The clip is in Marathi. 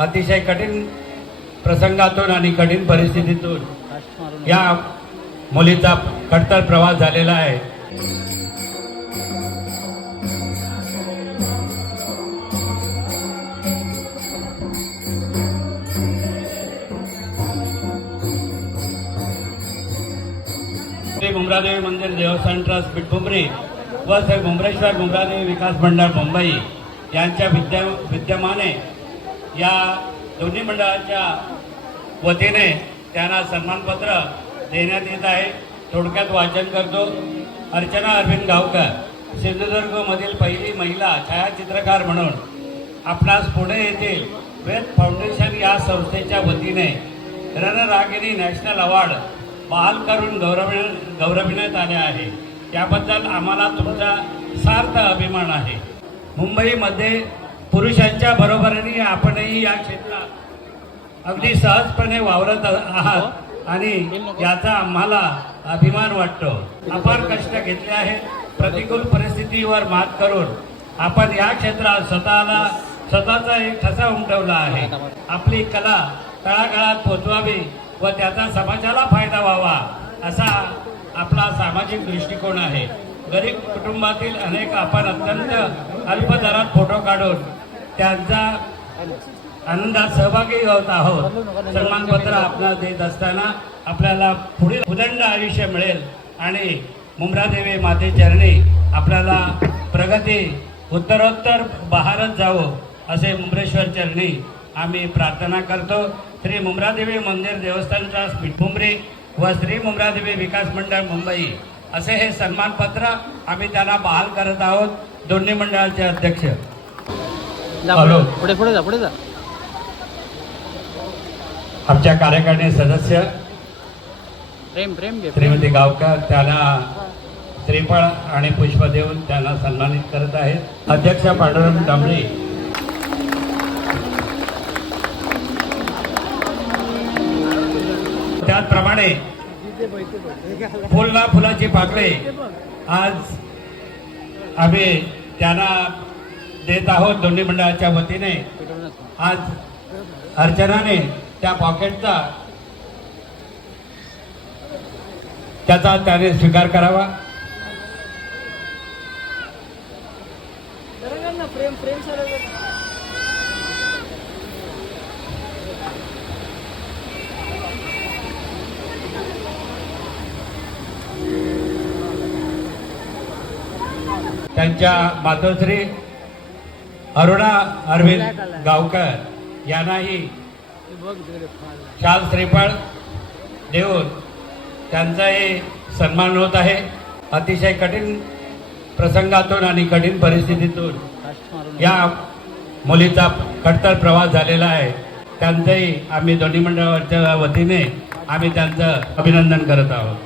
अतिशय कठीण प्रसंगातून आणि कठीण परिस्थितीतून या मुलीचा खडतर प्रवास झालेला आहे। श्री मुंब्रादेवी मंदिर देवस्थान ट्रस्ट पिठभुमरी व श्री मुंब्रेश्वर मुंब्रादेवी विकास मंडळ मुंबई यांच्या विद्यमाने या दोन्ही मंडळाच्या वतीने त्यांना सन्मानपत्र देण्यात येत आहे। थोडक्यात वाचन करतो। अर्चना अरविंद गावकर, सिंधुदुर्गमधील पहिली महिला छायाचित्रकार म्हणून आपणास पुणे येथील वेद फाउंडेशन या संस्थेच्या वतीने रणरागिणी नॅशनल अवॉर्ड बहाल करून गौरविण्यात आले आहे। त्याबद्दल आम्हाला तुमचा सार्थ अभिमान आहे। मुंबईमध्ये पुरुषांच्या बरोबरीने आपणही या क्षेत्रात अगदी सहजपणे वावरत आहात आणि याचा आम्हाला अभिमान वाटतो। अपार कष्ट घेतले आहेत। प्रतिकूल परिस्थितीवर मात करून आपण या क्षेत्रात स्वतःचा एक ठसा उमटवला आहे। आपली कला तळागाळात पोहोचवावी व त्याचा समाजाला फायदा व्हावा असा आपला सामाजिक दृष्टिकोन आहे। गरीब कुटुंबातील अनेक आपण अत्यंत अल्प दरात फोटो काढून त्यांचा आनंदात सहभागी होत आहोत। सन्मानपत्र आपल्याला देत असताना आपल्याला पुढील उदंड आयुष्य मिळेल आणि मुंब्रादेवी माते चरणी आपल्याला प्रगती उत्तरोत्तर बहारत जावो असे मुंब्रेश्वर चरणी आम्ही प्रार्थना करतो। श्री मुंब्रादेवी मंदिर देवस्थान ट्रस्ट पिठभुमरी व श्री मुंब्रादेवी विकास मंडळ मुंबई असे हे सन्मानपत्र आम्ही त्यांना बहाल करत आहोत। दोन्ही मंडळाचे अध्यक्ष पुढे जा आमच्या कार्यकारिणी सदस्य श्रीमती गावकर त्यांना श्रीफळ आणि पुष्प देऊन त्यांना सन्मानित करत आहेत। अध्यक्ष पांडुरंग डांबळे, त्याचप्रमाणे फुलाची पाकळे आज आम्ही त्यांना देत आहोत दोन्ही मंडळाच्या वतीने। आज अर्चनाने त्या पॉकेटचा त्याचा त्याने स्वीकार करावा। त्यांच्या मातोश्री अरुणा अरविंद गावकर यांनाही शाल श्रीफळ देऊन त्यांचाही सन्मान होत आहे। अतिशय कठीण प्रसंगातून आणि कठीण परिस्थितीतून या मुलीचा खडतर प्रवास झालेला आहे। त्यांचंही आम्ही दोन्ही मंडळाच्या वतीने आम्ही त्यांचं अभिनंदन करत आहोत।